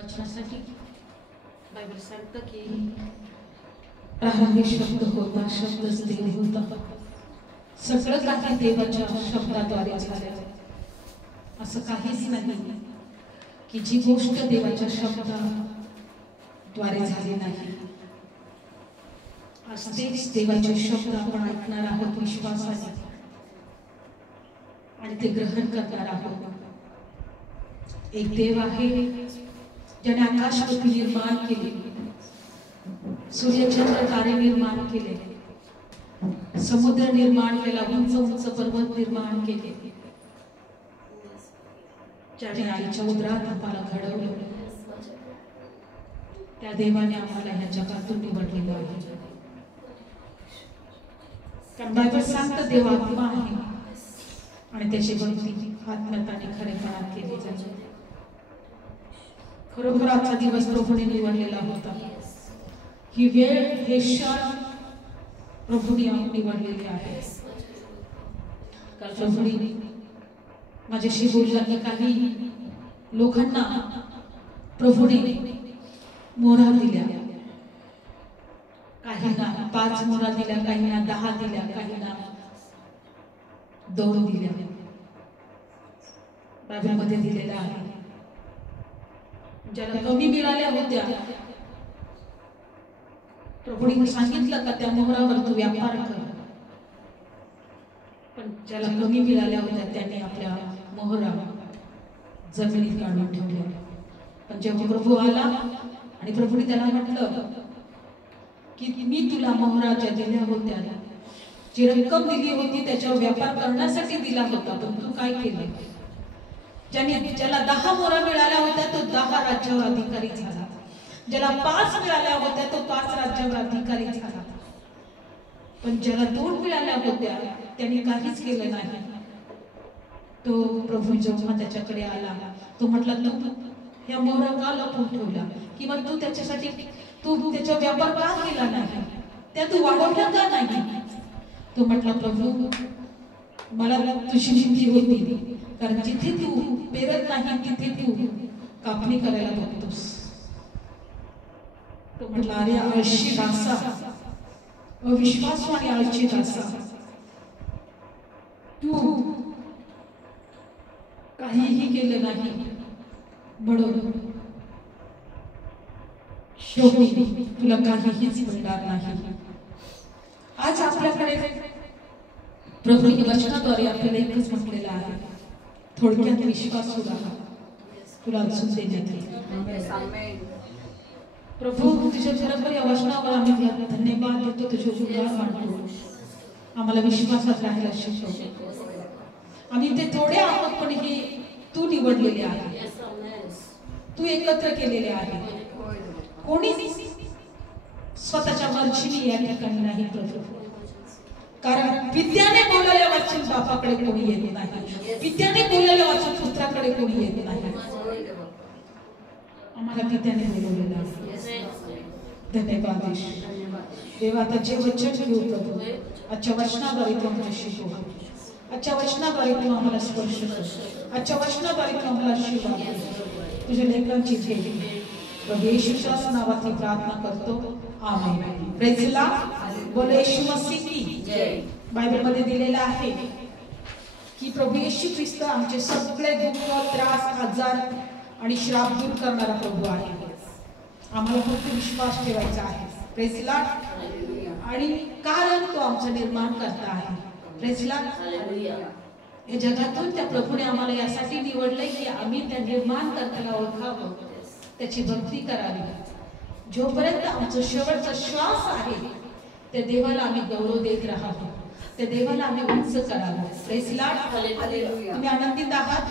वचनासाठी Bible सांगतं की प्रारंभी शब्द होता, शब्दच देव होता, सगळं काही देवाच्या शब्दाद्वारे झालं. असं काहीच नाही की जी गोष्ट देवाच्या शब्दाद्वारे झाली नाही. आज तेच देवाचे शब्द आपण ऐकणार आहोत विश्वासाने आणि ते ग्रहण करणार आहोत. एक देव आहे ज्याने आकाश पृथ्वी निर्माण केले, सूर्यचंद्र तारे निर्माण केले, समुद्र निर्माण केला, उंच उंच पर्वत निर्माण केले, ज्याने आईच्या उदरात आम्हाला घडवलं. त्या देवाने आम्हाला ह्या जगातून निवडलेलं आहे. कारण बायबल सांगतं देव आत्मा आहे आणि त्याची भक्ती आत्म्याने खरेपणात केली जाते. खरोखर आजचा दिवस प्रभूने निवडलेला होता. ही वेळ, हे क्षण प्रभूने निवडलेली आहे. काल प्रभूने माझ्याशी बोलला की काही लोकांना प्रभूने मोहरा दिल्या, काहींना 5 मोहरा दिल्या, काहींना 10 दिल्या, काहींना 2 दिल्या. बायबलमध्ये दिलेला आहे. ज्याला कमी मिळाल्या होत्या प्रभूने सांगितलं का त्या मोहरावर तू व्यापार कर. पण ज्याला कमी मिळाल्या होत्या त्याने आपल्या मोहरा जमिनीत काढून ठेवल्या. पण जेव्हा प्रभू आला आणि प्रभूने त्याला म्हटलं की मी तुला मोहरा ज्या दिल्या होत्या, जी रक्कम दिली होती त्याच्यावर व्यापार करण्यासाठी दिला होता, पण तू काय केलं? ज्याला 10 मोहरा मिळाल्या होत्या तो 10 राज्यावर अधिकारी झाला. ज्याला 5 मिळाल्या होत्या तो 5 राज्यावर अधिकारी झाला. पण ज्याला 2 मिळाल्या होत्या त्याने काहीच केलं नाही. तो प्रभू जेव्हा त्याच्याकडे आला तो म्हटला, तू ह्या मोहरा का लपवून ठेवला? किंवा तू त्याच्यासाठी तू त्याचा व्यापार का केला नाही? त्या तू वाढवला का नाही? तो म्हटला, प्रभू मला तुझी भीती होती, कारण जिथे तू पेरत नाही तिथे तू कापणी करायला बघतोस. तो म्हटला, अरे आळशी दासा, अविश्वासू आणि आळशी दासा, तू काहीही केलं नाही म्हणून शेवटी तुला काहीच मिळणार नाही. आज आपल्याकडे प्रभूच्या वचनाद्वारे आपल्याला एकच म्हटलेलं आहे, थोडक्यात विश्वास तुला अजून देण्यात येईल. प्रभू तुझ्या खरोखर या वचनावर आम्ही धन्यवाद देतो, तुझे उपकार मानतो. आम्हाला विश्वासात राहायला शिकव. आम्ही ते थोडे आहोत पण हे तू निवडलेले आहे, तू एकत्र केलेले आहे. कोणी स्वतःच्या मर्जीने या ठिकाणी नाही प्रभू, कारण पित्याने बोललेल्या वाचून बापाकडे कोणी येत नाही, पित्याने बोललेल्या वाचून पुत्राकडे कोणी येत नाही. आम्हाला पित्याने बोलवलेलं आहे. धन्यवाद देवा. आता जे वचन घेऊ प्रभू, आजच्या वचनाद्वारे तू आमच्याशी बोल, आजच्या वचनाद्वारे तू आम्हाला स्पर्श कर, आजच्या वचनाद्वारे तू आम्हाला आशीर्वाद दे. तुझ्या लेकरांची ठेवी प्रभू येशूच्या नावात प्रार्थना करतो, आमेन. Praise the Lord. बोलो येशू मसीह की जय. बायबल मध्ये दिलेलं आहे की प्रभू येशू ख्रिस्त आमचे सगळे दुःख, त्रास, आजार आणि श्राप दूर करणारा प्रभू आहे. आम्हाला फक्त विश्वास ठेवायचा आहे. Praise the Lord. आणि कारण तो आमचा निर्माण करता आहे. Praise the Lord. या जगातून त्या प्रभूने आम्हाला यासाठी निवडलंय की आम्ही त्या निर्माण करताना ओळखावं, त्याची भक्ती करावी. जोपर्यंत आमचा शेवटचा श्वास आहे त्या देवाला आम्ही गौरव देत राहावं, त्या देवाला आम्ही उंच करावं. Praise the Lord. तुम्ही आनंदित आहात?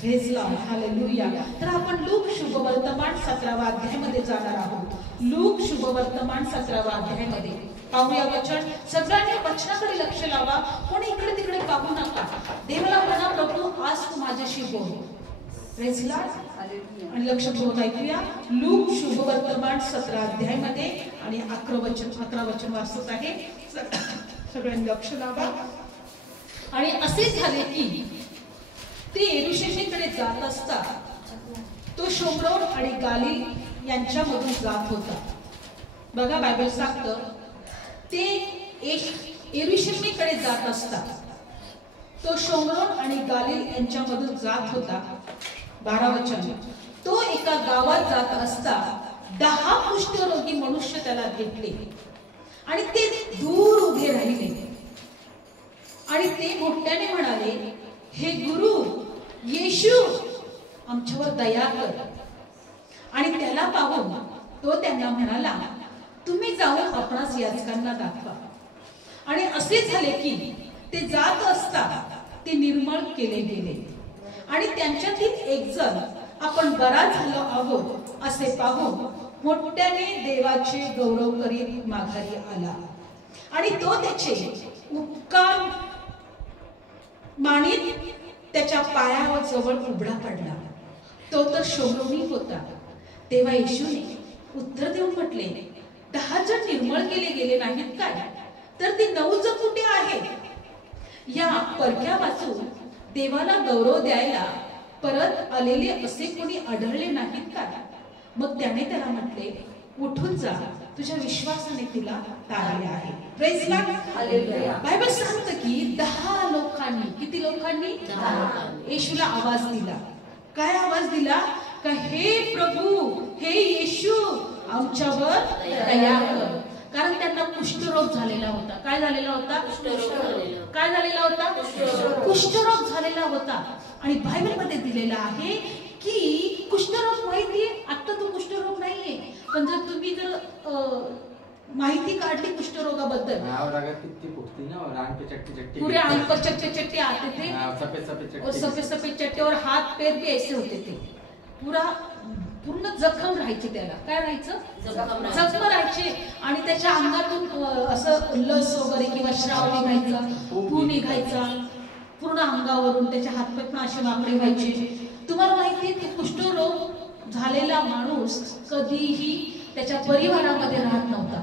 Praise the Lord. हालेलुया. तर आपण लूक शुभवर्तमान 17व्या अध्यायामध्ये जाणार आहोत. लूक शुभवर्तमान 17व्या अध्यायामध्ये पाहूया वचन. सगळ्यांनी वचनाकडे लक्ष लावा, कोणी इकडे तिकडे पाहू नका. देवाला म्हणा, प्रभू आज तू माझ्याशी बोल. Praise the Lord. आणि लक्ष ठेवून ऐकूया. लूक शुभवर्तमान 17 अध्यायामध्ये आणि 11 वचन वाचत आहे. सगळ्यांनी लक्ष लावा. आणि असे झाले की ते यरूशलेमकडे जात असता तो शोम्रोन आणि गालिल यांच्यामधून जात होता. बघा बायबल सांगतं ते यरुशलेमकडे जात असतात. तो शोम्रोन आणि गालिल यांच्यामधून जात होता. 12 वचन. तो एका गावात जात असता 10 कुष्ठरोगी मनुष्य त्याला भेटले आणि ते दूर उभे राहिले आणि ते मोठ्याने म्हणाले, हे गुरु येशू, आमच्यावर दया कर. आणि त्याला पाहून तो त्यांना म्हणाला, तुम्ही जाऊन आपणास याजकांना दाखवा. आणि असे झाले की ते जात असता ते निर्मळ केले गेले आणि त्यांच्यातील एक जण आपण बरा झालो आहोत असे पाहून मोठ्याने देवाचे गौरव करीत माघारी आला. आणि तो त्याचे उपकार मानित त्याच्या पायावर जवळ उघडा पडला. तो तर शोम्रोनी होता. तेव्हा येशूने उत्तर देऊन म्हटले, 10 जण निर्मळ केले गेले नाहीत काय, तर ते 9 जण कुठे आहेत? या परक्या वाचून देवाला गौरव द्यायला परत आलेले असे कोणी आढळले नाहीत का? मग त्याने त्याला म्हटले, उठून जा, तुझ्या विश्वासाने तुला तारले आहे. Praise Lord, hallelujah. बायबल सांगतं की 10 लोकांनी, किती लोकांनी? 10. येशूला आवाज दिला. काय आवाज दिला? का हे प्रभू, हे येशू, आमच्यावर दया कर. कारण त्यांना कुष्ठरोग झालेला होता. काय झालेला होता? काय झालेला होता? कुष्ठरोग झालेला होता. आणि बायबल मध्ये दिलेला आहे की कुष्ठरोग माहितीये, आता तो कुष्ठरोग नाहीये, पण जर तुम्ही माहिती काढली कुष्ठरोगाबद्दल, पूरे आंख पर चट्टे चट्टे आते थे, सफेद सफेद चट्टे और हाथ पैर भी ऐसे होते थे. पूर्ण जखम राहायची. त्याला काय राहायचं? जखम राहायचे. आणि त्याच्या अंगातून असं लस वगैरे किंवा श्राव निघायचा, पू निघायचा पूर्ण अंगावरून. त्याचे हातपाय पण असे वाकडे व्हायचे. तुम्हाला माहितीये की कुष्ठरोग झालेला माणूस कधीही त्याच्या परिवारामध्ये राहत नव्हता,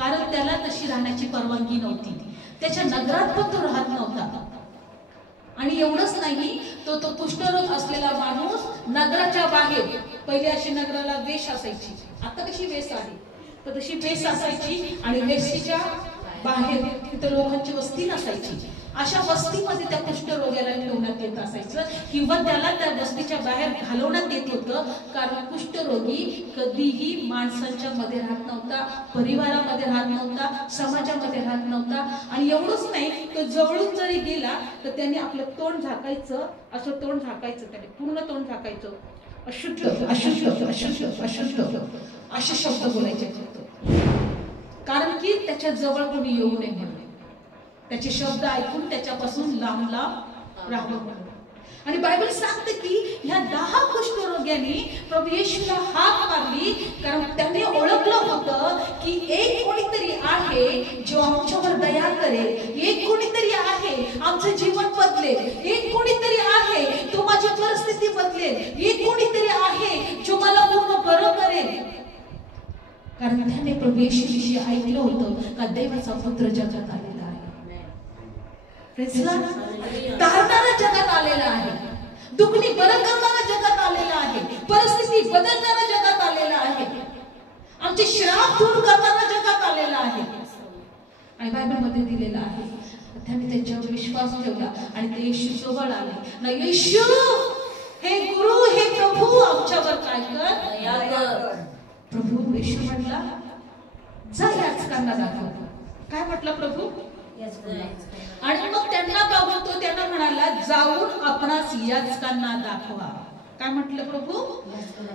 कारण त्याला तशी राहण्याची परवानगी नव्हती. त्याच्या नगरात पण तो राहत नव्हता. आणि एवढंच नाही, तो कुष्ठरोग असलेला माणूस नगराच्या बाहेर, पहिले अशी नगराला वेश असायची, आता कशी वेश आहे, तर तशी वेश असायची आणि वेशीच्या बाहेर तिथे लोकांची वस्ती नसायची. अशा वस्तीमध्ये त्या कुष्ठरोग्याला ठेवण्यात येत असायचं किंवा त्याला त्या वस्तीच्या बाहेर घालवण्यात येत होतं. कारण कुष्ठरोगी कधीही माणसांच्या मध्ये राहत नव्हता, परिवारामध्ये राहत नव्हता, समाजामध्ये राहत नव्हता. आणि एवढंच नाही, तो जवळून जरी गेला तर त्याने आपलं तोंड झाकायचं, असं तोंड झाकायचं, त्याने पूर्ण तोंड झाकायचं. अशुद्ध अशुद्ध अशुद्ध अशुद्ध असे शब्द बोलायचे फक्त, कारण की त्याच्या जवळ कोणी येऊ नये म्हणून, त्याचे शब्द ऐकून त्याच्यापासून लांब लांब राहावं. आणि बायबल सांगते की ह्या 10 कुष्ठरोग्यांनी प्रभू येशूला हाक मारली, कारण त्यांनी ओळखलं होतं की एक कोणीतरी आहे जो आमच्यावर दया करेल, एक कोणीतरी आहे आमचं जीवन बदलेल, एक कोणीतरी आहे तो माझी परिस्थिती बदलेल, एक कोणीतरी आहे जो मला पूर्ण बरं करेल. कारण त्याने प्रभू येशूविषयी ऐकलं होतं का देवाचा पुत्र जगात आलेला आहे, तारणारा जगात आलेला आहे, दुखणी बरं करणारा जगात आलेला आहे, परिस्थिती बदलणारा जगात आलेला आहे, आमचे श्राप दूर करणारा जगात आलेला आहे. आणि बायबल मध्ये दिलेला आहे, त्याने त्यांच्यावर विश्वास ठेवला आणि ते येशू जवळ आले ना. येशू, हे गुरु, हे प्रभू, आमच्यावर काय कर. प्रभू येशू म्हटला, जा याचकांना दाखव. काय म्हटलं प्रभू? आणि मग त्यांना पाहून तो त्यांना म्हणाला, जाऊन आपणास याचकांना दाखवा. काय म्हटलं प्रभू?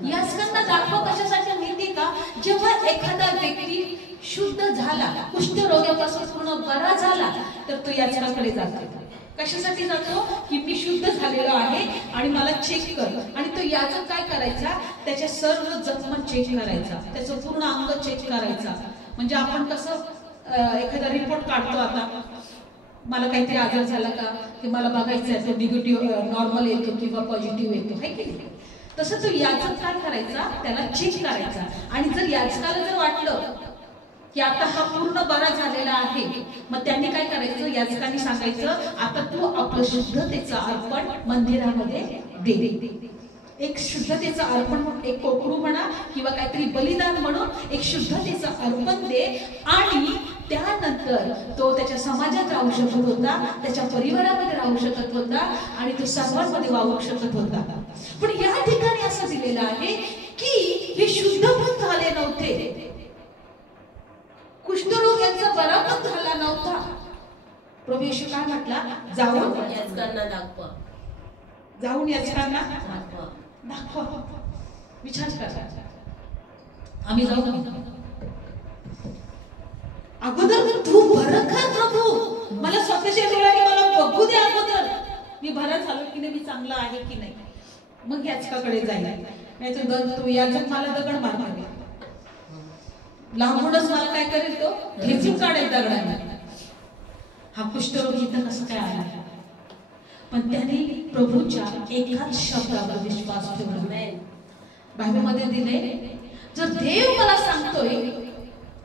याचकांना दाखवा. कशासाठी माहिती का? जेव्हा एखादा व्यक्ती शुद्ध झाला, कुष्ठरोगापासून पूर्ण बरा झाला, तर तो याचकाकडे जातो. कशासाठी जातो? की मी शुद्ध झालेलो आहे आणि मला चेक कर. आणि तो याचक काय करायचा? त्याच्या सर्व जखमा चेक करायचा, त्याचं पूर्ण अंग चेक करायचा. म्हणजे आपण कसं एखादा रिपोर्ट काढतो, आता मला काहीतरी आजार झाला का, की मला बघायचं आहे तो निगेटिव्ह नॉर्मल येतो किंवा पॉझिटिव्ह येतो, है की नाही? तसं तो याचक काय करायचा? त्याला चेक करायचा. आणि जर याचकाला जर वाटलं की आता हा पूर्ण बरा झालेला आहे, मग त्यांनी काय करायचं? याचकांनी सांगायचं, आता तू आपलं शुद्धतेचं अर्पण मंदिरामध्ये दे. एक शुद्धतेचं अर्पण, एक कोकरू म्हणा किंवा काहीतरी बलिदान म्हणून एक शुद्धतेचं अर्पण दे, आणि त्यानंतर तो त्याच्या समाजात राहू शकत होता, त्याच्या परिवारामध्ये राहू शकत होता आणि तो सर्वांमध्ये वावरू शकत होता. पण या ठिकाणी असं दिलेलं आहे की हे शुद्ध पण झाले नव्हते, कुष्ठरोग यांचा बरा पण झाला नव्हता. प्रभू येशू काय म्हटला, जाऊन याचकांना दाखवा, जाऊन याचकांना दाखवा. विचार करा, आम्ही जाऊ अगोदर तू भरत खा प्रभू, मला स्वतःच्या डोळ्याने मला बघू दे अगोदर, मी भरत झालो की नाही, मी चांगला आहे की नाही, मग याचकाकडे जाईल. नाही तर याचक मला दगड मारणार, लांबूनच मला काय करेल, तो ठेचून काढेल दगडाने. हा कुष्ठरोग इथं कसं काय आला, पण त्याने प्रभूच्या एकाच शब्दावर विश्वास ठेवला. बायबलमध्ये दिले, जर देव मला सांगतोय,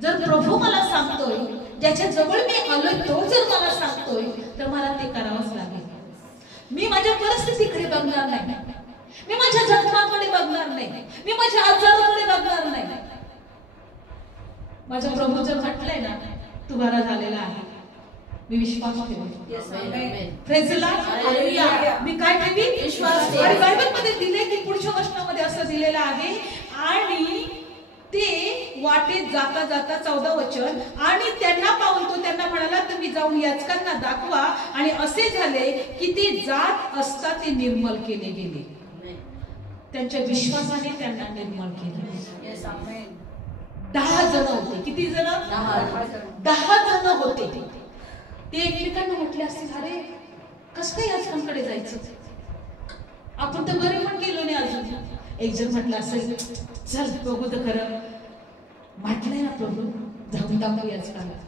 जर प्रभू मला सांगतोय, ज्याच्या जवळ मी आलोय तो जर मला सांगतोय, तर मला ते करावंच लागेल. मी माझ्या परिस्थितीकडे बघणार नाही, मी माझ्या जखमाकडे बघणार नाही, मी माझ्या आजाराकडे बघणार नाही. माझ्या प्रभू जर म्हटलंय ना, तू बरा झालेला आहे, मी विश्वास ठेवतो. Praise Lord. मी काय ठेवी, विश्वास. आणि बायबलमध्ये दिले की पुढच्या वचनामध्ये असं दिलेलं आहे, आणि ते वाटेत जाता जाता 14 वचन, आणि त्यांना पाहून तो त्यांना म्हणाला, तुम्ही जाऊन याचकांना दाखवा. आणि असे झाले की ते जात असता ते निर्मल केले गेले. त्यांच्या विश्वासाने त्यांना निर्मळ केले. 10 जण होते. किती जण? 10 जण होते. ते एकमेकांना म्हटले असतील, अरे कसं काय याचकांकडे जायचं, आपण तर बरे पण गेलो नाही अजून. एक जण म्हटलं असेल, चल बघू तर खरं, म्हटलंय ना प्रभू जाऊन दाखवू याचकाला.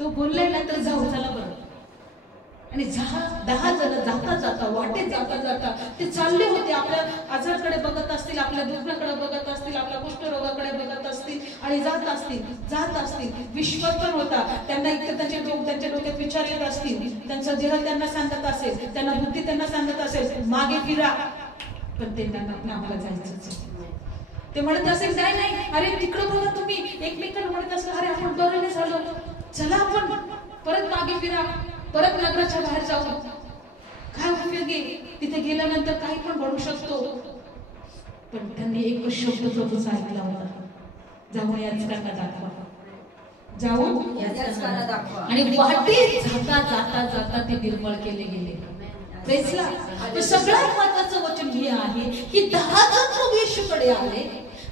तो बोललाय ना, तर जाऊ, चला बरं. आणि 10 जण जाता जाता, वाटेत जाता जाता ते चालले होते. आपल्या आजाराकडे बघत असतील, आपल्या दुखण्याकडे बघत असतील, आपल्या कुष्ठरोगाकडे बघत असतील, आणि जात असतील. विश्वास पण होता त्यांना. इतकं त्यांच्या डोक्यात विचार येत असतील, त्यांचा देह त्यांना सांगत असेल, त्यांना बुद्धी त्यांना सांगत असेल, मागे फिरा. पण ते त्यांना आम्हाला जायचंच. ते म्हणत असेल, नाही, अरे तिकडं बघा तुम्ही, एकमेकांना म्हणत असेल, अरे आपण बरं नाही झालो, चला आपण परत मागे फिरा, परत नगराच्या बाहेर जाऊ. काय उपयोगी, तिथे गेल्यानंतर काही पण घडू शकतो. पण त्यांनी एक शब्द प्रभूचा ऐकला होता, जाऊन याचकांना दाखवा, जाऊन याचकांना दाखवा. आणि वाटेत जाता जाता जाता ते निर्मळ केले गेले. सगळ्यात महत्वाचं वचन हे आहे की 10 जण प्रभू येशूकडे आले,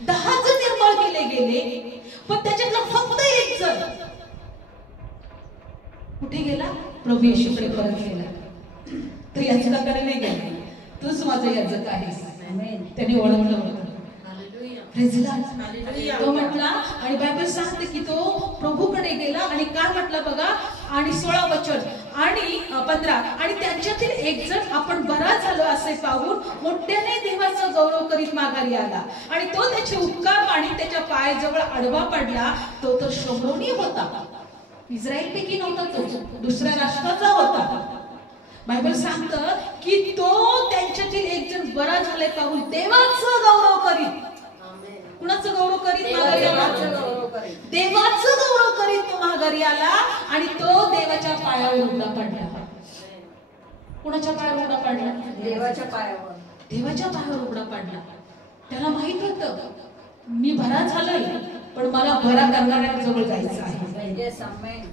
10 जण निर्मळ केले गेले, पण त्याच्यातला फक्त एक जण कुठे गेला, प्रभू येशूकडे परत गेला. तर याचकाकडे नाही गेला, तूच माझा याचक आहेस, त्याने ओळखलं होतं. तो म्हटला, आणि बायबल सांगते की तो प्रभूकडे गेला आणि काय म्हटलं बघा, आणि 16 वचन आणि 15, आणि त्यांच्यातील एक जण आपण बरा झालो असे पाहून मोठ्याने देवाचा गौरव करीत माघारी आला, आणि तो त्याचे उपकार आणि त्याच्या पायाजवळ आडवा पडला. तो तर शोभरोनी होता, इस्रायल पैकी नव्हता, तो दुसऱ्या राष्ट्राचा होता. बायबल सांगतं की तो त्यांच्यातील एक जण बरा झाले पाहून देवाचा गौरव करीत. कुणाचं गौरव करीत? देवाचं गौरव करीत तो माघारी आला, आणि तो देवाच्या पायावर उघडा पडला. कुणाच्या पायावर उघडा पडला? देवाच्या पायावर. देवाच्या पायावर उघडा पडला. त्याला माहित होतं, मी बरा झालोय, पण मला बरा करणाऱ्या जवळ जायचं आहे.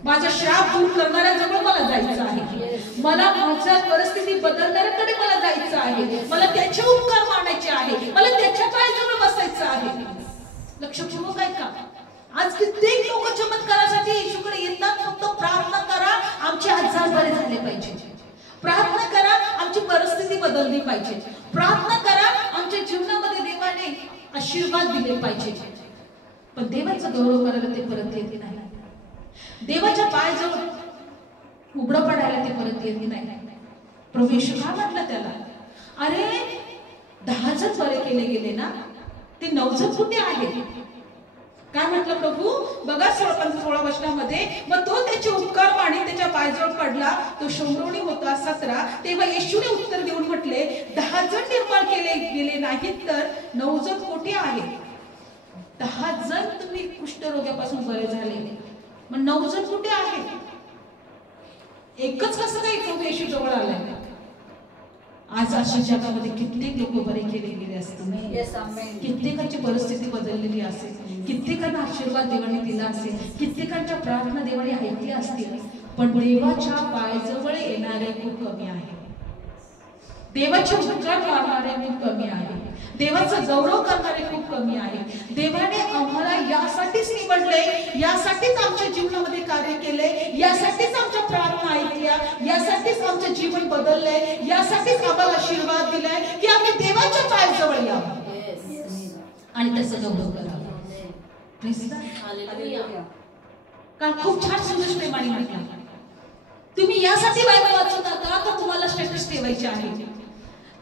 माझा श्राप दूर करणाऱ्या जवळ मला जायचं आहे. मला माझ्या परिस्थिती बदलणाऱ्याकडे मला जायचं आहे. मला त्याचे उपकार मानायचे आहे. मला त्याच्या पायाजवळ बसायचं आहे. लक्षपूर्वक आहे का? आज कित्येक लोक चमत्कारासाठी येशूकडे येतात. फक्त प्रार्थना करा, आमचे आजार बरे झाले पाहिजे. प्रार्थना करा, आमची परिस्थिती बदलली पाहिजे. प्रार्थना करा, आमच्या जीवनामध्ये देवाने आशीर्वाद दिले पाहिजे. पण देवाचं गौरव करायला ते परत येत नाही. देवाच्या पायाजवळ उघडं पडायला ते परत येत नाही. प्रभू येशू काय म्हटलं त्याला, अरे 10 जण बरे केले गेले ना, ते 9 जण कुठे आहेत? काय म्हटलं प्रभू बघा 16 वचनामध्ये, मग तो त्याचे उपकार मानी त्याच्या पायजवळ पडला, तो शंभरोणी होता 17. तेव्हा येशूने उत्तर देऊन म्हटले, 10 जण निर्माण केले गेले नाहीत तर 9 जण कोठे आहेत? 10 जण तुम्ही कुष्ठरोगापासून बरे झाले, मग 9 जण कुठे आहेत? एकच कसं काही प्रभू येशू जवळ आलाय? आज अशा जगामध्ये कित्येक लोक बरे केले गेले असतील, कित्येकांची परिस्थिती बदललेली असेल, कित्येकांना आशीर्वाद देवाने दिला असेल, कित्येकांच्या प्रार्थना देवाने ऐकल्या असतील, पण देवाच्या पायाजवळ येणारे खूप कमी आहे. देवाचे उपकार मानणारे खूप कमी आहे. देवाचा गौरव करणारे खूप कमी आहे. देवाने आम्हाला यासाठीच निवडले, यासाठीच आमच्या जीवनामध्ये कार्य केले, यासाठीच आमच्या प्रार्थना ऐकल्या, यासाठीच आमचं जीवन बदललंय, यासाठीच आम्हाला आशीर्वाद दिलाय की आम्ही देवाच्या पायाजवळ यावं आणि त्याचा गौरव करावा. काल खूप छान सुंदर प्रेमाने म्हटलं, तुम्ही यासाठी बायबल वाचत आता का तुम्हाला स्टेटस ठेवायचे आहे,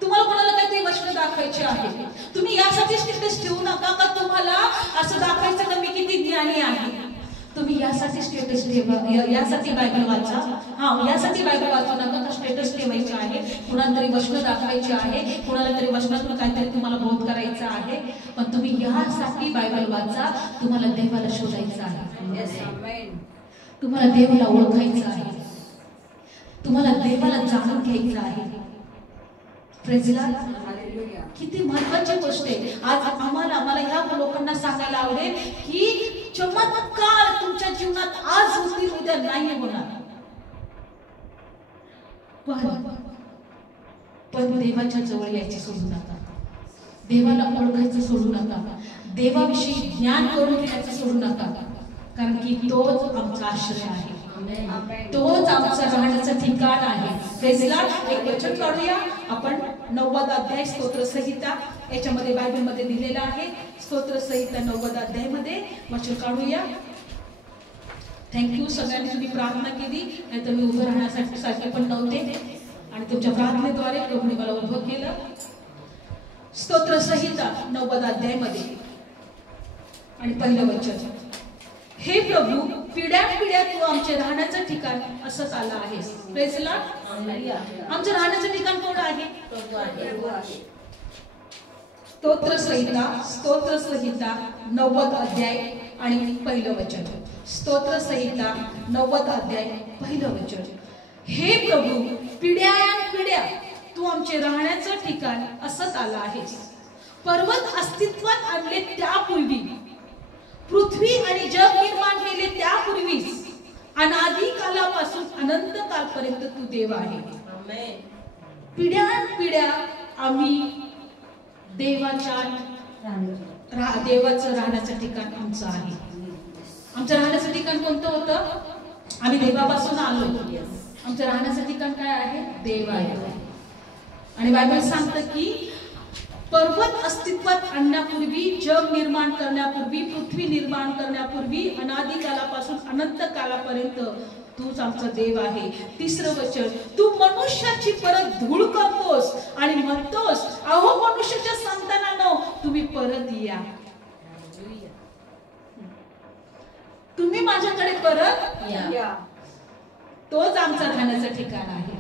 तुम्हाला कोणाला काहीतरी वचन दाखवायचे आहे. तुम्ही यासाठी स्टेटस ठेवू नका का तुम्हाला असं दाखवायचं का मी किती ज्ञानी आहे. तुम्ही यासाठी स्टेटस ठेवा, यासाठी बायबल वाचा. यासाठी बायबल वाचू नका का स्टेटस ठेवायचे आहे, कुणाला तरी वचन दाखवायचे आहे, कुणाला तरी वचनातून काहीतरी तुम्हाला बोध करायचा आहे. पण तुम्ही यासाठी बायबल वाचा, तुम्हाला देवाला शोधायचं आहे, तुम्हाला देवाला ओळखायचं आहे, तुम्हाला देवाला जाणून घ्यायचं आहे. किती महत्वाची गोष्ट आहे. आज आम्हाला ह्या लोकांना सांगायला आवडेल की चमत्कार तुमच्या जीवनात आज होतील, उद्या नाही होणार, पण देवाच्या जवळ यायचं सोडू नका, देवाला ओळखायचं सोडू नका, देवाविषयी ज्ञान करून घेण्याचं सोडू नका, कारण की तोच आमचा आश्रय आहे, तोच आमचं राहण्याचं ठिकाण आहे. एक वचन काढूया आपण. 9वा अध्याय स्तोत्र संहिता याच्यामध्ये बायबल मध्ये दिलेला आहे. स्तोत्र संहिता 9वा अध्यायामध्ये वचन काढूया. थँक्यू सगळ्यांनी, तुम्ही प्रार्थना केली, नाही तर मी उभं राहण्यासाठी सारखे पण नव्हते आणि तुमच्या प्रार्थनेद्वारे प्रभूने मला उभं केलं. स्तोत्र संहिता 9वा अध्यायामध्ये आणि पहिलं वचन, हे प्रभू पिढ्यानपिढ्या तू आमचे राहण्याचं ठिकाण असंच आलं आहेस. Praise Lord. आमचं राहण्याचं ठिकाण कोण आहे? स्तोत्र संहिता 9वा अध्याय आणि पहिलं वचन. स्तोत्र संहिता 9वा अध्याय पहिलं वचन, हे प्रभू पिढ्यानपिढ्या तू आमचे राहण्याचं ठिकाण असंच आलं आहेस. पर्वत अस्तित्वात आणले त्यापूर्वी, पृथ्वी आणि जग निर्माण केले त्यापूर्वीच, अनादी कालापासून अनंत कालपर्यंत तू देव आहे. पिढ्यानपिढ्या आम्ही देवाचं राहण्याचं ठिकाण आमचं आहे. आमचं राहण्याचं ठिकाण कोणतं होतं? आम्ही देवापासून आलो, आमचं राहण्याचं ठिकाण काय आहे? देव आहे. आणि बायबल सांगतं की पर्वत अस्तित्वात आणण्यापूर्वी, जग निर्माण करण्यापूर्वी, पृथ्वी निर्माण करण्यापूर्वी, अनादी कालापासून अनंत कालापर्यंत तूच आमचा देव आहे. तिसरं वचन, तू मनुष्याची परत धूळ करतोस आणि म्हणतोस, अहो मनुष्याच्या संतानांनो तुम्ही परत या, तुम्ही माझ्याकडे परत या. तोच आमचा राहण्याचं ठिकाण आहे.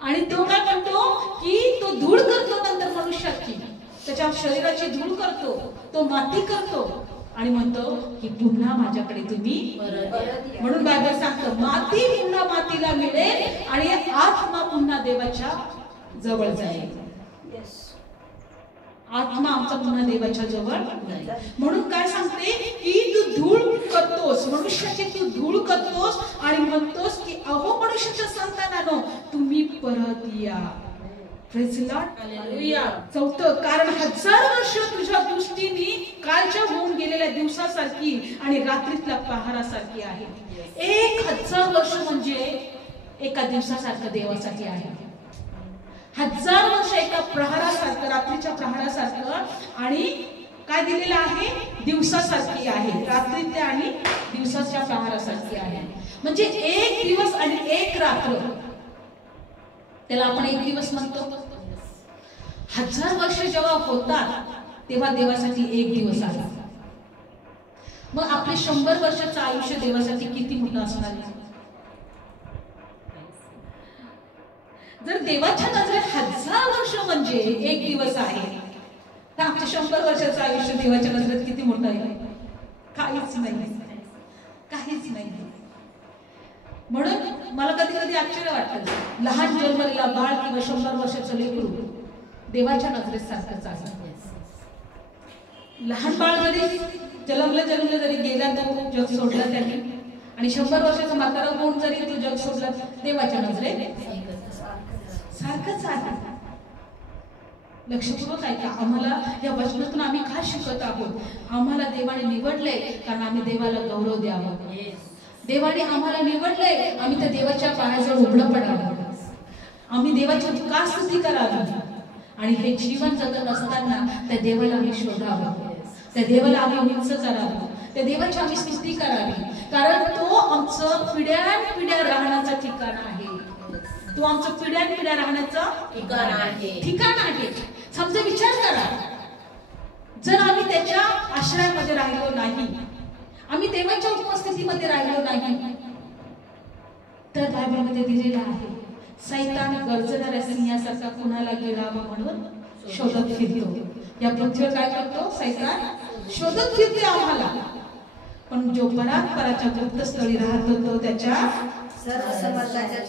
आणि तो काय म्हणतो की तो धूळ करतो, नंतर मनुष्याची त्याच्या शरीराची धूळ करतो, तो माती करतो आणि म्हणतो की पुन्हा माझ्याकडे तुम्ही परत. म्हणून बायबल सांगतं माती पुन्हा मातीला मिळेल आणि आत्मा पुन्हा देवाच्या जवळ जाईल. आत्मा आमचा पुन्हा देवाच्या जवळ. म्हणून काय सांगते की तू धूळ करतोस, मनुष्याची तू धूळ करतोस आणि म्हणतोस की अहो मनुष्याच्या संतानांनो तुम्ही परत या. Praise Lord. हालेलुया. चौथं, कारण 1000 वर्ष तुझ्या दृष्टीने कालच्या होऊन गेलेल्या दिवसासारखी आणि रात्रीतल्या पहारासारखी आहे. 1000 वर्ष म्हणजे एका दिवसासारखं देवासाठी आहे. 1000 वर्ष एका प्रहारासारखं, रात्रीच्या प्रहारासारखं आणि काय दिलेलं आहे? दिवसासारखी आहे, रात्रीतल्या आणि दिवसाच्या प्रहारासारखी आहे. म्हणजे एक दिवस आणि एक रात्र, त्याला आपण एक दिवस म्हणतो. 1000 वर्ष जेव्हा होतात तेव्हा देवासाठी एक दिवस आहे. मग आपले 100 वर्षाचं आयुष्य देवासाठी किती मोठं असणार आहे? जर देवाच्या नजरेत 1000 वर्ष म्हणजे एक दिवस आहे, तर आमच्या 100 वर्षाचं आयुष्य देवाच्या नजरेत किती मोठं आहे? काहीच नाही, काहीच नाही. म्हणून मला कधी कधी आश्चर्य वाटतं, लहान जन्मलेला बाळ किंवा 100 वर्षाचं लेकरू देवाच्या नजरेत सारखंच आहे. लहान बाळ जरी जन्मलं जरी गेला तो जग सोडला त्यांनी, आणि 100 वर्षाचं म्हातारं होऊन जरी तो जग सोडला, देवाच्या नजरेत सारखंच आहे. लक्षपूर्वक ऐका, आम्हाला या वचनातून आम्ही काय शिकत आहोत? आम्हाला देवाने निवडले कारण आम्ही देवाला गौरव द्यावा. देवाने आम्हाला निवडले, आम्ही त्या देवाच्या पायाजवळ उघडं पडावं, आम्ही देवाची का स्तुती करावी, आणि हे जीवन जगत असताना त्या देवाला आम्ही शोधावं, त्या देवाला आम्ही उंच करावं, त्या देवाची आम्ही स्तुती करावी, कारण तो आमचं पिढ्यानपिढ्या राहण्याचं ठिकाण आहे. तो आमचं पिढ्यानपिढ्या राहण्याचं ठिकाण आहे. समजा विचार करा, जर आम्ही त्याच्या आश्रयामध्ये राहिलो नाही, आम्ही देवाच्या उपस्थितीमध्ये राहिलो नाही, तर बायबलमध्ये दिलेलं आहे, सैतान गरजणाऱ्या सिंहासारखा कुणाला गिळावं म्हणून शोधत फिरतो. या पृथ्वीवर काय करतो? सैतान शोधत फिरते आम्हाला. पण जो परात्पराच्या गुप्तस्थळी राहतो तो त्याच्या सर्व समर्थाच्या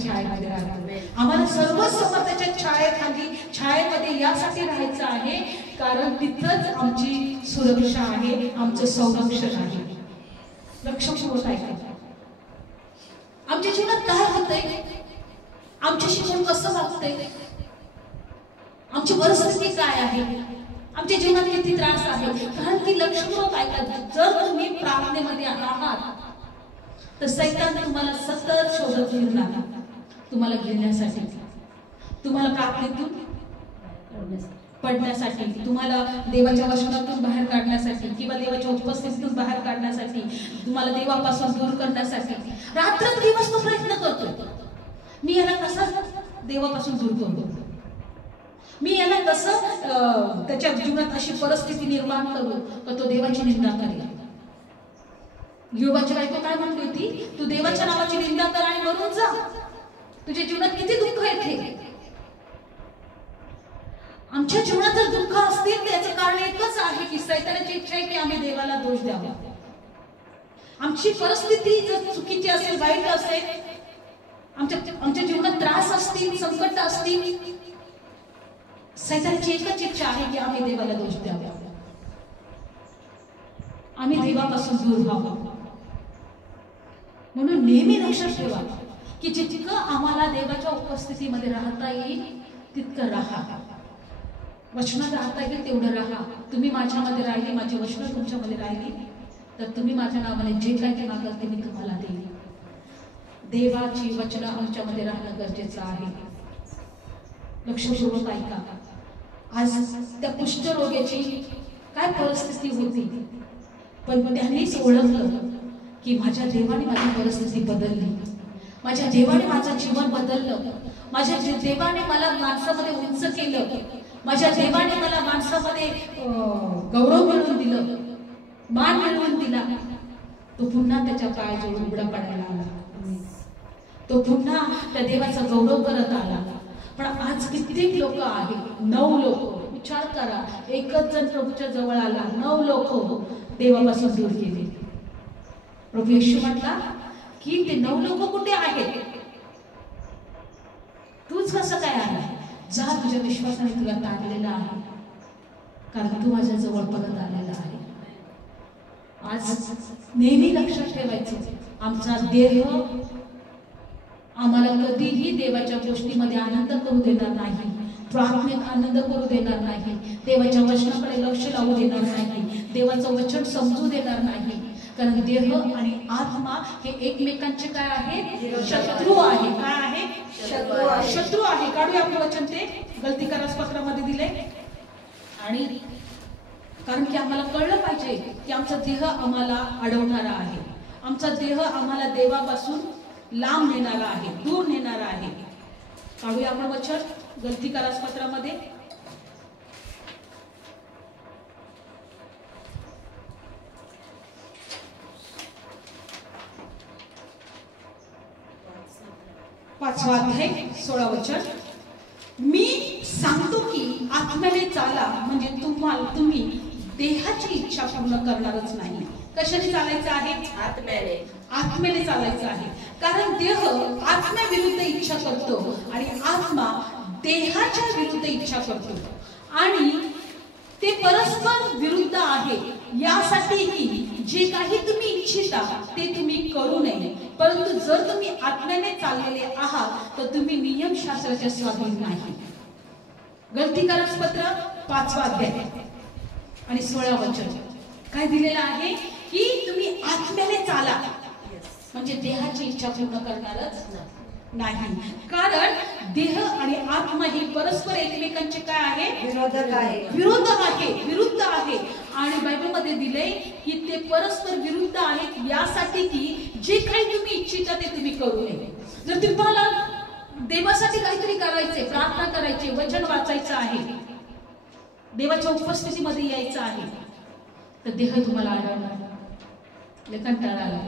छायेमध्ये राहतो. आम्हाला सर्व समर्थाच्या छायेमध्ये यासाठी राहायचं आहे, कारण तिथंच आमची सुरक्षा आहे, आमचं संरक्षण आहे. लक्षपूर्वक ऐका, आमच्या जीवनात काय होतंय, आमच्याशी कोण कसं वागतंय, आमची परिस्थिती काय आहे, आमच्या जीवनात किती त्रास आहे. कारण की लक्षपूर्वक ऐका, जर तुम्ही प्रार्थनेमध्ये आहात तर सैतान तुम्हाला सतत शोधत फिरणार, तुम्हाला घेण्यासाठी, तुम्हाला प्रार्थनेतून पडण्यासाठी, तुम्हाला देवाच्या वचनातून बाहेर काढण्यासाठी किंवा देवाच्या उपस्थितीतून बाहेर काढण्यासाठी, तुम्हाला देवापासून दूर करण्यासाठी रात्रंदिवस तो प्रयत्न करतो. मी याला कसा देवापासून दूर करतो, मी याला कसं त्याच्या जीवनात अशी परिस्थिती निर्माण करू का तो देवाची निंदा करेल. योबाची बायको काय म्हणली होती? तू देवाच्या नावाची निंदा कर आणि मरून जा. तुझ्या जीवनात किती दुःख येते. आमच्या जीवनात जर दुःख असतील त्याचं कारण एकच आहे की सैतानाची इच्छा आहे की आम्ही देवाला दोष द्यावा. आमची परिस्थिती जर चुकीची असेल, वाईट असेल, आमच्या जीवनात त्रास असतील, संकट असतील, सैतानाची एकच इच्छा आहे की आम्ही देवाला दोष द्यावा, आम्ही देवापासून दूर व्हावं. म्हणून नेहमी लक्षात ठेवा की जितकं आम्हाला देवाच्या उपस्थितीमध्ये राहता येईल तितकं राहा, वचनात राहता येईल तेवढं राहा. तुम्ही माझ्यामध्ये राहिली, माझी वचनं तुमच्यामध्ये राहिली, तर तुम्ही माझ्या नावाने जे काही मागाल ते मी तुम्हाला देईन. देवाची वचनं आमच्यामध्ये राहणं गरजेचं आहे. लक्षपूर्वक ऐका, आज त्या कुष्ठरोग्याची काय परिस्थिती होती, पण त्यांनीच ओळखलं की माझ्या देवाने माझी परिस्थिती बदलली, माझ्या देवाने माझं जीवन बदललं, माझ्या देवाने मला माणसामध्ये उंच केलं, माझ्या देवाने मला माणसामध्ये गौरव मिळवून दिलं, मान मिळवून दिला. तो पुन्हा त्याच्या पायाजवळ उघडा पडायला आला, तो पुन्हा त्या देवाचा गौरव करत आला. पण आज कित्येक लोक आहेत, 9 लोक, विचार करा, एकच जण प्रभूच्या जवळ आला, 9 लोक देवापासून दूर गेले. प्रभू येशू म्हटला की ते 9 लोक कुठे आहेत? तूच कसं काय आला? जा, तुझ्या विश्वासाने तुला तारलेला आहे, कारण तू माझ्या जवळ परत आलेला आहे. आज नेहमी लक्षात ठेवायचं, आमचा देह आम्हाला कधीही देवाच्या गोष्टीमध्ये आनंद करू देणार नाही, प्रार्थनेत आनंद करू देणार नाही, देवाच्या वचनाकडे लक्ष लावू देणार नाही, देवाचं वचन समजू देणार नाही. कारण देह आणि आत्मा हे एकमेकांचे काय आहेत? शत्रू आहे. काय आहे? शत्रू आहे. काढूया आपलं वचन, ते गलतीकारास पत्रामध्ये दिले. आणि कारण की आम्हाला कळलं पाहिजे की आमचा देह आम्हाला अडवणारा आहे, आमचा देह आम्हाला देवापासून लांब नेणारा आहे, दूर नेणारा आहे. काढूया आपण वचन गलतीकारास पत्रामध्ये 5वा अध्याय 16 वचन, मी सांगतो की आत्म्याने चाला, म्हणजे तुम्ही देहाची इच्छा पूर्ण करणारच नाही. कशाने चालायचं आहे? आत्म्याने चालायचं आहे. कारण देह आत्म्याविरुद्ध इच्छा करतो आणि आत्मा देहाच्या विरुद्ध इच्छा करतो आणि ते परस्पर विरुद्ध आहे. यासाठीही जे काही तुम्ही इच्छिता ते तुम्ही करू नये. परंतु जर तुम्ही आत्म्याने चाललेले आहात तर तुम्ही नियमशास्त्राच्या स्वाधीन नाही. गलतीकारक पत्र 5वा अध्याय आणि 16 वचन काय दिलेलं आहे की तुम्ही आत्म्याने चाला, म्हणजे देहाची इच्छा पूर्ण करणारच नाही. कारण देह आणि आत्मा ही परस्पर एकमेकांचे काय आहे? विरुद्ध आहे. आणि बायबलमध्ये दिले की ते परस्पर विरुद्ध आहेत. यासाठी की जे काही तुम्ही इच्छिता ते तुम्ही करू नये. जर तुम्हाला देवासाठी काहीतरी करायचे, प्रार्थना करायचे, वचन वाचायचं आहे, देवाच्या उपस्थितीमध्ये यायचं आहे, तर देह तुम्हाला आढळणार, कंटाळा आला,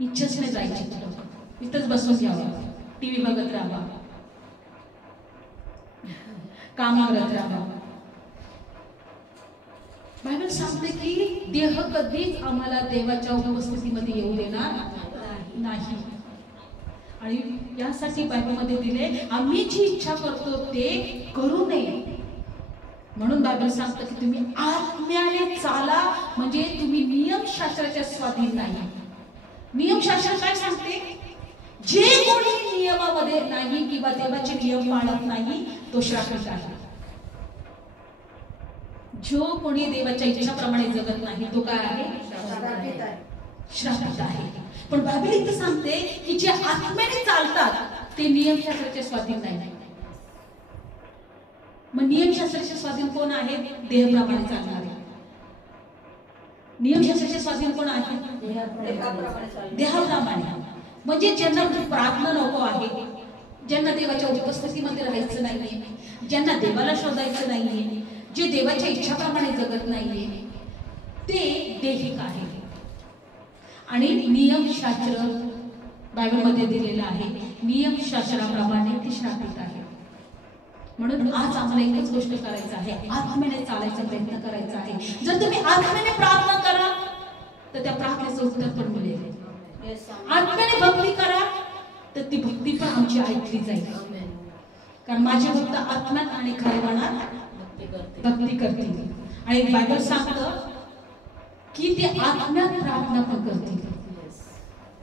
इच्छाच नाही जायची, इथंच बसून घ्यावा, टीव्ही बघत राहावा, काम करत राहावा. बायबल सांगते की देह कधीच आम्हाला देवाच्या उपस्थितीमध्ये येऊ देणार नाही. आणि यासाठी बायबलमध्ये दिले आम्ही जी इच्छा करतो ते करू नये. म्हणून बायबल सांगतं की तुम्ही आत्म्याने चाला, म्हणजे तुम्ही नियमशास्त्राच्या स्वाधीन नाही. नियमशास्त्र काय सांगते? जे कोणी नियमामध्ये नाही किंवा देवाचे नियम पाळत नाही तो श्रापित आहे. जो कोणी देवाच्या इच्छाप्रमाणे जगत नाही तो काय आहे? श्रापित आहे. पण बायबल इथे सांगते की जे आत्म्याने चालतात ते नियमशास्त्राचे स्वाधीन नाही. मग नियमशास्त्राचे स्वाधीन कोण आहे? देहप्रमाणे चालणारे. नियमशास्त्राचे स्वाधीन कोण आहे? देहाप्रमाणे. म्हणजे ज्यांना प्रार्थना नको आहे, ज्यांना देवाच्या उपस्थितीमध्ये राहायचं नाहीये, ज्यांना देवाला शोधायचं नाहीये, जे देवाच्या इच्छाप्रमाणे जगत नाहीये, ते देहिक आहे. आणि नियमशास्त्र बायबलमध्ये दिलेलं आहे, नियमशास्त्राप्रमाणे ती श्रापित आहे. म्हणून आज आम्हाला एकच गोष्ट करायचं आहे, आत्म्याने चालायचा प्रयत्न करायचा आहे. जर तुम्ही आत्म्याने प्रार्थना करा तर त्या प्रार्थनेचं उत्तर पण मिळेल. आत्म्याने भक्ती करा तर ती भक्ती पण आमची ऐकली जाईल. कारण माझे भक्त आत्म्यात आणि खऱ्या मनात भक्ती करतील. आणि बायबल सांगतं की ते आत्म्यात प्रार्थना पण करतील.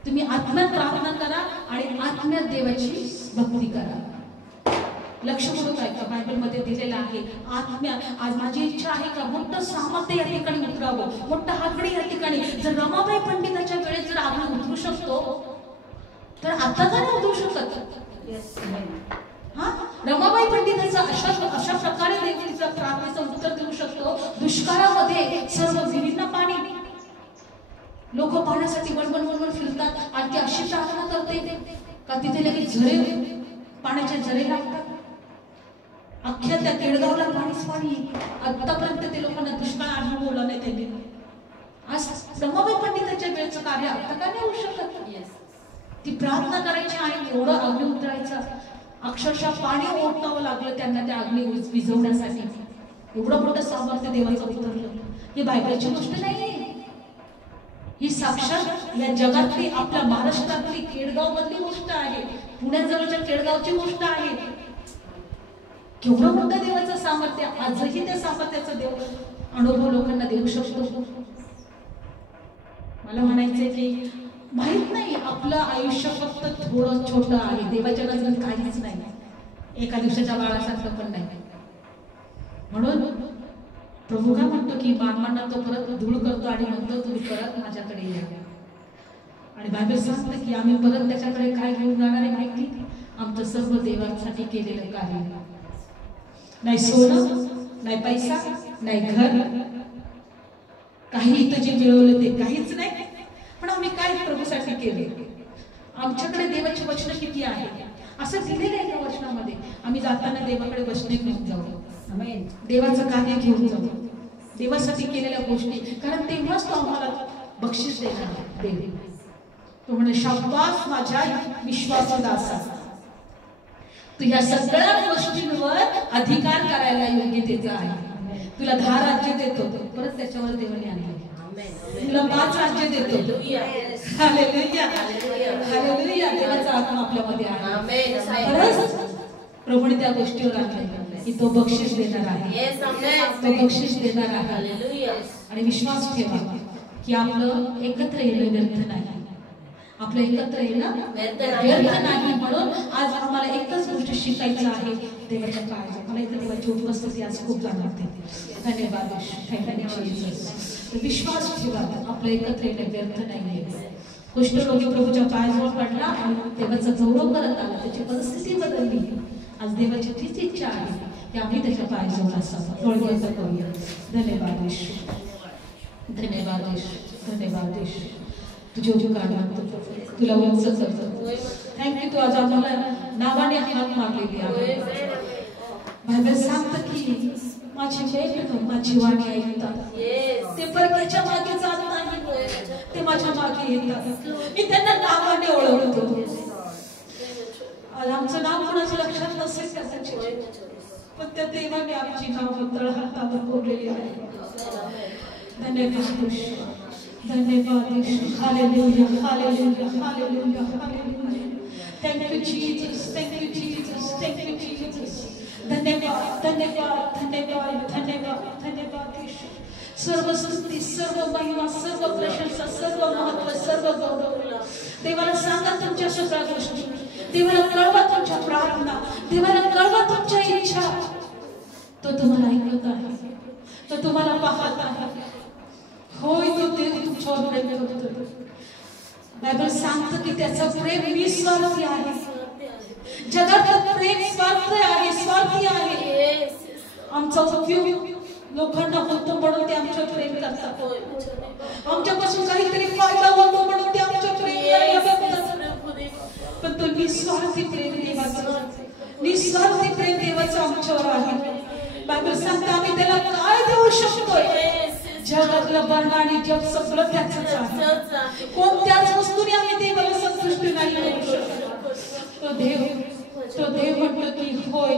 तुम्ही आत्म्यात प्रार्थना करा आणि आत्म्यात देवाची भक्ती करा. लक्ष करून ऐका, बायबल मध्ये दिलेलं आहे आत्म्या. आज माझी इच्छा आहे का मोठं सामर्थ्य या ठिकाणी उतरावं, मोठं आगडी या ठिकाणी. जर रमाबाई पंडिताच्या वेळेस जर आगडी उतरू शकतो तर आता का नाही उतरू शकत? रमाबाई पंडिताचा अशा प्रकारे देवीचा प्रार्थनेचं उत्तर देऊ शकतो. दुष्काळामध्ये सर्व विहिरींना पाणी, लोक पाण्यासाठी वणवण फिरतात आणि ती अशी प्रार्थना करते का तिथे लगेच झरे, पाण्याचे झरे लागतात. अख्ख्या त्या केळगावला पाणी. आतापर्यंत ते लोकांना दुष्काळ अनुभवला नाही त्यांनी. आज रमाबाई पंडिताच्या वेळेचं कार्य आता का नाही होऊ शकत? ती प्रार्थना करायची आणि एवढं अग्नी उतरायचं, अक्षरशः पाणी ओढतावं लागलं त्यांना त्या अग्नी विझवण्यासाठी. एवढं मोठं सामर्थ्य देवाचं उतरलं. ही बायबलची गोष्ट नाही, ही साक्षात या जगातली, आपल्या महाराष्ट्रातली, केळगाव मधली गोष्ट आहे. पुण्याजवळच्या केळगावची गोष्ट आहे. केवढं मोठं देवाचं सामर्थ्य. आजही त्या सामर्थ्याचा देव अनुभव लोकांना देऊ शकतो. मला म्हणायचंय की माहित नाही आपलं आयुष्य फक्त थोडं छोटं आहे, देवाच्या नजरेत काहीच नाही, एका दिवसाच्या बाळासारखं पण नाही. म्हणून प्रभू काय म्हणतो की बाळांना तो परत धूळ करतो आणि म्हणतो तुम्ही परत माझ्याकडे या. आणि बायबल सांगतं की आम्ही परत त्याच्याकडे काय घेऊन जाणार आहे माहिती? आमचं सर्व देवासाठी केलेलं कार्य. नाही सोनं, नाही पैसा, नाही घर, काही इथं जे मिळवलं ते काहीच नाही. पण आम्ही काय प्रभूसाठी केले? आमच्याकडे देवाची वचनं किती आहे असं दिलेलं आहे त्या वचनामध्ये. आम्ही जाताना देवाकडे वचने घेऊन जाऊ, देवाचं कार्य घेऊन जाऊ, देवासाठी केलेल्या गोष्टी. कारण तेव्हाच तो आम्हाला बक्षीस देणार देव. तो म्हणे शाबास माझ्या विश्वासू दासा, तू ह्या सगळ्या गोष्टींवर अधिकार करायला योग्यतेचा आहे. तुला 10 राज्य देतो, परत त्याच्यावर देवाने आणले. तुला 5 राज्य देतो. Hallelujah hallelujah. देवाचा आत्मा आपल्यामध्ये आहे. खरंच प्रभूने त्या गोष्टीवर आणले की तो बक्षीस देणार आहे. तो बक्षीस देणार आहे. आणि विश्वास ठेवा की आपलं एकत्र येणं व्यर्थ नाही. आपलं एकत्र येणं व्यर्थ नाही. म्हणून आज आम्हाला एकच गोष्ट शिकायचं आहे, देवाच्या पायात. मला इथे देवाची उपस्थिती आज खूप जाणवते. धन्यवाद. Thank you Jesus. विश्वास ठेवा, आपलं एकत्र येणं व्यर्थ नाहीये. कुष्ठरोगी प्रभूच्या पायाजवळ पडला आणि देवाचा गौरव करत आला. त्याची परिस्थिती बदलली. आज देवाची तीच इच्छा आहे की आम्ही त्याच्या पायाजवळ असावं. डोळ्याचं करूया. धन्यवाद येशू. धन्यवाद येशू. धन्यवाद येशू. तुझे उपकार मानतो, तुला उंच करतो. थँक्यू. तू आज आम्हाला नावाने हाक मारलेली आहे. बायबल सांगतं की माझी लेकरं माझी वाणी ऐकतात. ते परक्याच्या मागे जात नाही, ते माझ्या मागे येतात. मी त्यांना नावाने ओळखतो. आमचं नाव कोणाच्या लक्षात नसेल कदाचित, पण त्या देवाने आमची नावं तळहातावर कोरलेली आहे. धन्यवाद धन्यवाद. Hallelujah hallelujah hallelujah hallelujah. Thank you Jesus. Thank you Jesus. Thank you Jesus. धन्यवाद धन्यवाद धन्यवाद धन्यवाद धन्यवाद येशू. सर्व स्तुती, सर्व महिमा, सर्व प्रशंसा, सर्व महत्व, सर्व गौरव देवाला सांगा. तुमच्या सगळ्या गोष्टी देवाला कळवा. तुमच्या प्रार्थना देवाला कळवा. तुमच्या इच्छा तो तुम्हाला ऐकत आहे. तो तुम्हाला पाहत आहे. होय, तो देव तुमच्यावर प्रेम करतो. बायबल सांगतं की त्याचं प्रेम निस्वार्थी आहे. जगात प्रेम स्वार्थी आहे, स्वार्थी आहे. आमचा उपयोग लोकांना होतो म्हणून ते आमच्यावर प्रेम करतात. आमच्यापासून काहीतरी फायदा होतो म्हणून ते आमच्यावर प्रेम करायला बघतात. पण तो निस्वार्थी प्रेम देवाचं, निस्वार्थी प्रेम देवाचं आमच्यावर आहे. बायबल सांगतं आम्ही त्याला काय देऊ शकतोय. जगातलं बरं आणि जग सगळं त्याचंच आहे. कोणत्याच वस्तूने आम्ही देवाला संतुष्ट नाही करू शकत. तो देव म्हटलं की होय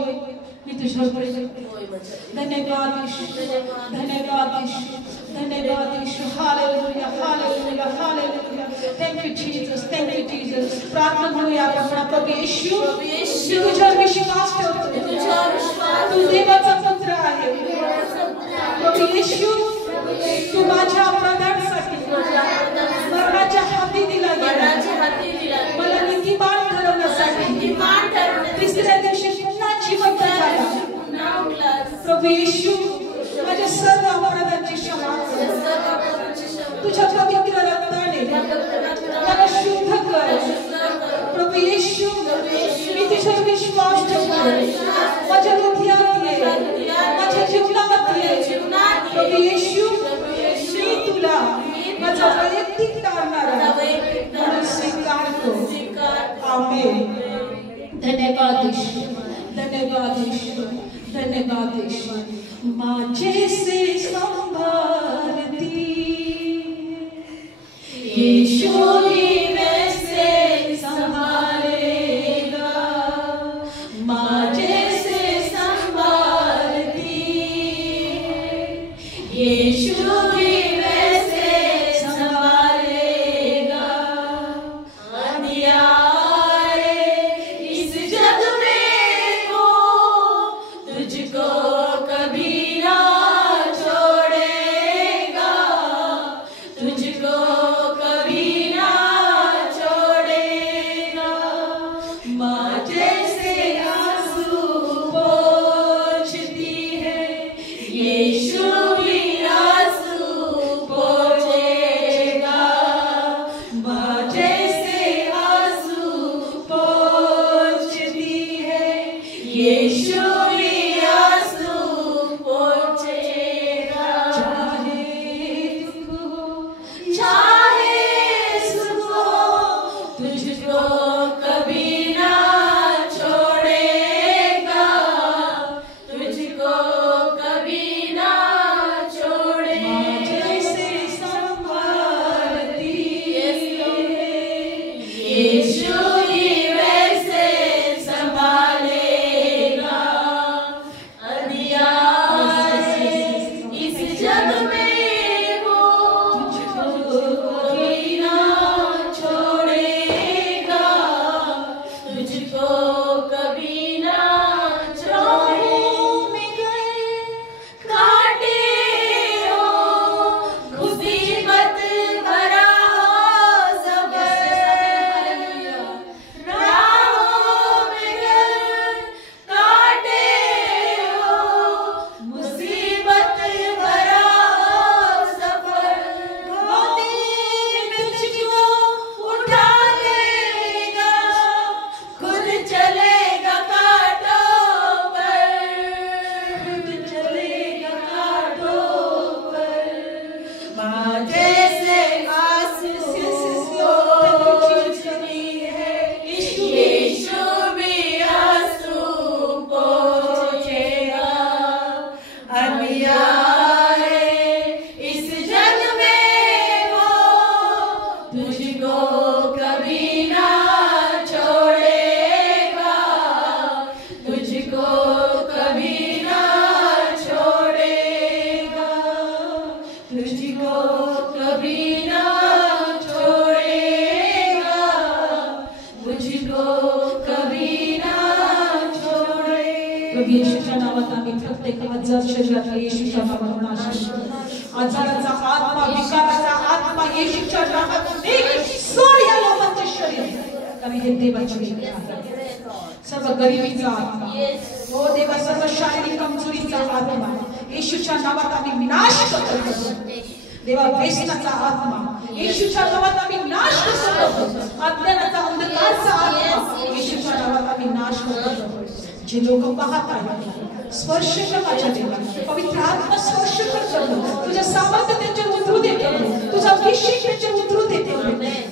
मी तुझ्यावर प्रेम करतो. धन्यवाद येशू. धन्यवाद येशू. धन्यवाद Yeshu. Hallelujah hallelujah hallelujah. Thank you Jesus. Thank you Jesus. प्रार्थना म्हणूया आपण. प्रभू येशू, मी तुझ्यावर विश्वास ठेवतो. तू देवाचा पुत्र आहे. प्रभू येशू, तू माझ्या अपराधांसाठी मरणाच्या हाती दिला गेला. मला नीतिमान ठरवण्यासाठी तिसऱ्या दिवशी पुन्हा जिवंत झाला. प्रभू येशू, माझ्या सर्व अपराधांची क्षमा कर. तुझ्या पवित्र रक्ताने मला शुद्ध कर. प्रभू येशू, मी तुझ्यावर विश्वास ठेवतो. माझ्या हृदयात ये, माझ्या जीवनात ये. प्रभू येशू, मी तुला माझा वैयक्तिक तारणारा म्हणून स्वीकारतो. आमेन. धन्यवाद येशू. धन्यवाद येशू. धन्यवाद येशू. माझे से संभालती येशू ही वैसे संभालेगा. माझे से संभालती येशू ही वैसे संभालेगा. अंधियारे इस जग में वो तुझको कभी ना छोड़ेगा. तुझको कभी प्रत्येक आजार शरीरात येशूच्या नावात नाश होतो। आजाराचा आत्मा, विकाराचा आत्मा येशूच्या नावात सोड या लोकांचे शरीर, कारण हे देवाचे लेकरं आहेत। सर्व गरिबीचा आत्मा, ओ देवा, सर्व शारीरिक कमजोरीचा आत्मा येशूच्या नावात आम्ही विनाश करतो। देवा, व्यसनाचा आत्मा येशूच्या नावात आम्ही नाश करतो। अज्ञानाचा अंधकारचा आत्मा येशूच्या नावात आम्ही नाश करतो। जे लोक पाहत आहेत, स्पर्श कर माझ्या देवा, पवित्र आत्मा स्पर्श कर, तुझं सामर्थ्य त्यांच्यावर उतरू दे, तुझा अभिषेक त्यांच्यावर उतरू दे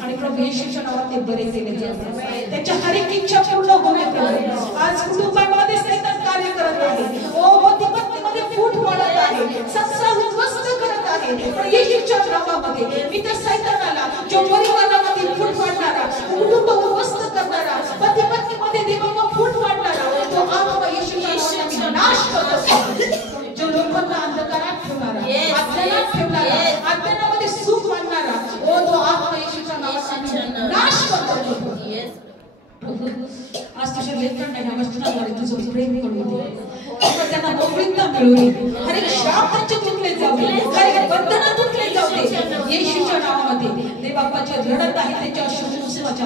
आणि प्रभू येशूच्या नावात ते बरे केले जातात, त्यांच्या हर एक इच्छा पूर्ण होणे प्रभू। आज कुटुंबांमध्ये सैतान कार्य करत आहे, ओ पती-पत्नीमध्ये फूट पडत आहे, संसार उद्ध्वस्त करत आहे, पण येशूच्या नावामध्ये मी तर सैतानाला, जो परिवारामध्ये फूट पाडणारा, कुटुंब उद्ध्वस्त करणारा, पती-पत्नीमध्ये देवाला फूट पाडणारा, तो आत्मा येशूच्या नावाने नाश करतो। जो लोकांना अंधकारात ठेवणारा, अज्ञानात ठेवणारा, अज्ञानामध्ये सुख आणणारा, ओ तो आत्मा येशूच्या नावाने नाश करतो। आज तुझ्या लेकरांना या वचनाद्वारे तुझं प्रेम करू दे, त्यांना मोकळीकता मिळू दे, हर एक श्राप त्यांचे तुटले जाऊ दे, हर एक बंधन तुटले जाऊ दे येशूच्या नावामध्ये। देवबापाचे रडत आहे त्यांच्या अश्रुसुवाच्या,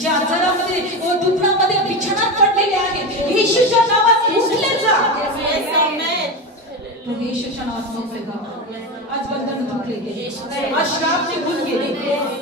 जे आजारामध्ये व दुखण्यामध्ये बिछाण्यात पडलेले आहेत, येशूच्या नावात उठले जा, प्रभू येशूच्या नावात मोकळे जा। आज बंधन तुटले गेले, आज श्राप निघून गेले,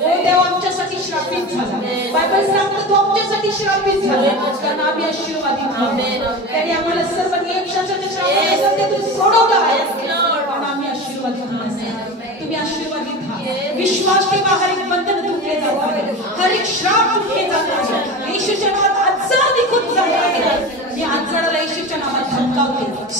ओ देव आमच्यासाठी श्रापित झाला, बायबल सांगतो तो आमच्यासाठी श्रापित झाला, कारण आम्ही आशीर्वादित आहोत, त्याने आम्हाला सर्व नियमशास्त्राच्या श्रापापासून सत्तेतून सोडवलं आहे, आणि आम्ही आशीर्वादित आहोत। तुम्ही आशीर्वादित आहात, विश्वास ठेवा, हर एक बंधन तुटले जात आहे, हर एक श्राप तुटले जात आहे, येशूच्या नावात आजार निघून जात आहे। मी आजाराला येशूच्या नावात धमकावते,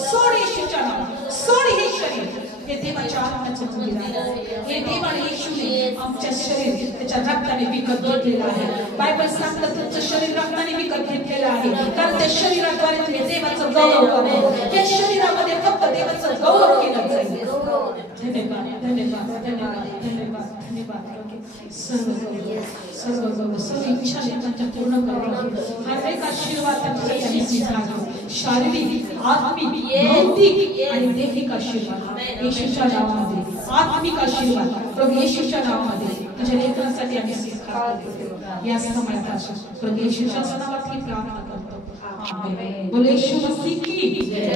सोड येशूच्या नावात, सोड हे शरीर, हे देवाच्या आत्म्याचं मंदिर आहे, हे देवाने येशूने आमच्या शरीर त्याच्या रक्ताने विकत घेतलेलं आहे। बायबल सांगतं तुमचं शरीर रक्ताने विकत घेतलेलं आहे, कारण त्या शरीराद्वारे तुम्ही देवाचं गौरव करा, या शरीरामध्ये फक्त देवाचं गौरव केलं जाईल। धन्यवाद, धन्यवाद, धन्यवाद, धन्यवाद, धन्यवाद। सर्व इच्छा त्यांच्या पूर्ण करा, हर एक आशीर्वाद त्यांच्यासाठी स्वीकारा, शारीरिक, आत्मिक, भौतिक आणि दैहिक आशीर्वाद येशूच्या नावामध्ये, आत्मिक आशीर्वाद प्रभू येशूच्या नावामध्ये तुझ्या लेकरांसाठी आम्ही स्वीकारतो। या समयात प्रभू येशूच्या नावात ही प्रार्थना करतो, आमेन। बोलो येशू मसीह की जय।